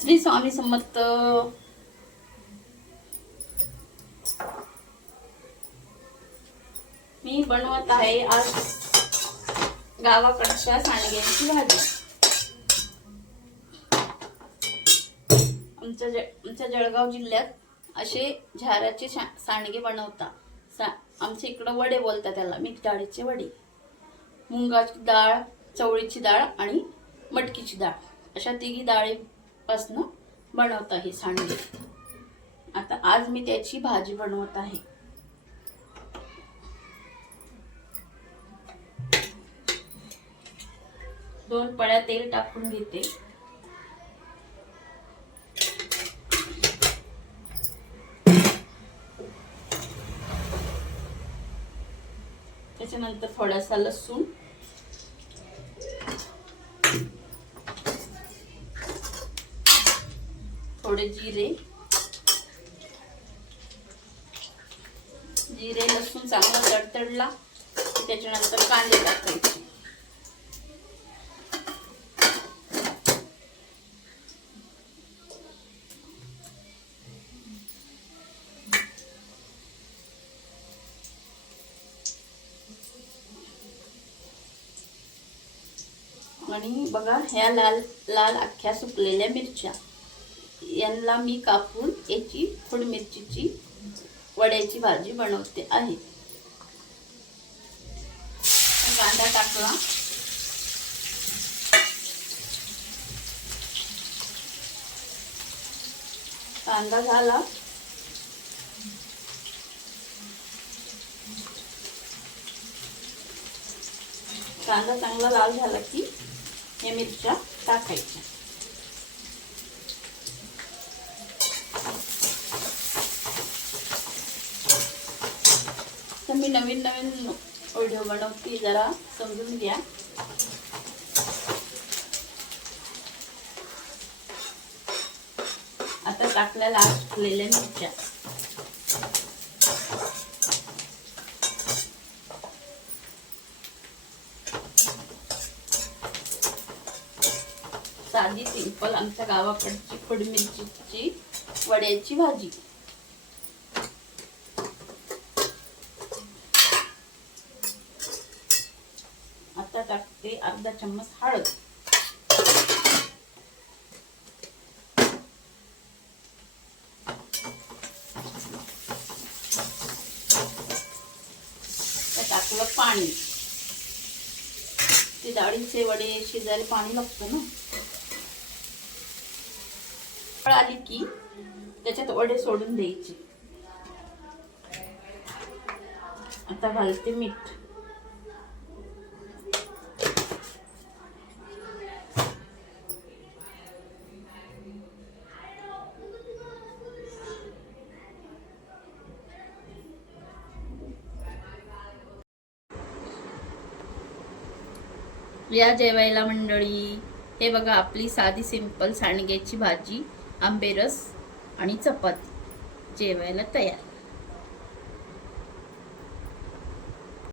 श्री स्वामी समर्थ. मी बनवत आहे आज गावाकडच्या सांडग्याची भाजी. आमच्या जळगाव जिल्ह्यात असे झाराचे सांडगे बनवतात. आमच्या इकडं वडे बोलतात त्याला, मिक्स डाळीचे वडे. मुंगाची डाळ, चवळीची डाळ आणि मटकीची डाळ अशा तिघी डाळीपासून बनवत आहे सांडगे. आता आज मी त्याची भाजी बनवत आहे. दोन पळ्या तेल टाकून घेते. त्याच्यानंतर थोडासा लसूण, थोडे जिरे लसूण चांगला तडतडला की त्याच्यानंतर कांदे टाकायचे. आणि बघा ह्या लाल लाल अख्ख्या सुकलेल्या मिरच्या यांना मी कापून याची खोड मिरचीची वड्याची भाजी बनवते आहे. कांदा टाकला. कांदा झाला. कांदा चांगला लाल झाला की या मिरच्या टाकायच्या. तर मी नवीन व्हिडिओ बनवते, जरा समजून घ्या. आता टाकलेल्या असलेल्या मिरच्या साधी सिंपल आमच्या गावाकडची खोड मिरचीची वड्याची भाजी. आता टाकते अर्धा चम्मच हळद. टाकलं पाणी. ते डाळीचे वडे शिजायला पाणी लागतं ना. आली की त्याच्यात वडे सोडून द्यायचे. आता घालते मीठ. या जेवायला मंडळी. हे बघा आपली साधी सिंपल सांडग्याची भाजी, आंबेरस आणि चपाती जेवायला तयार.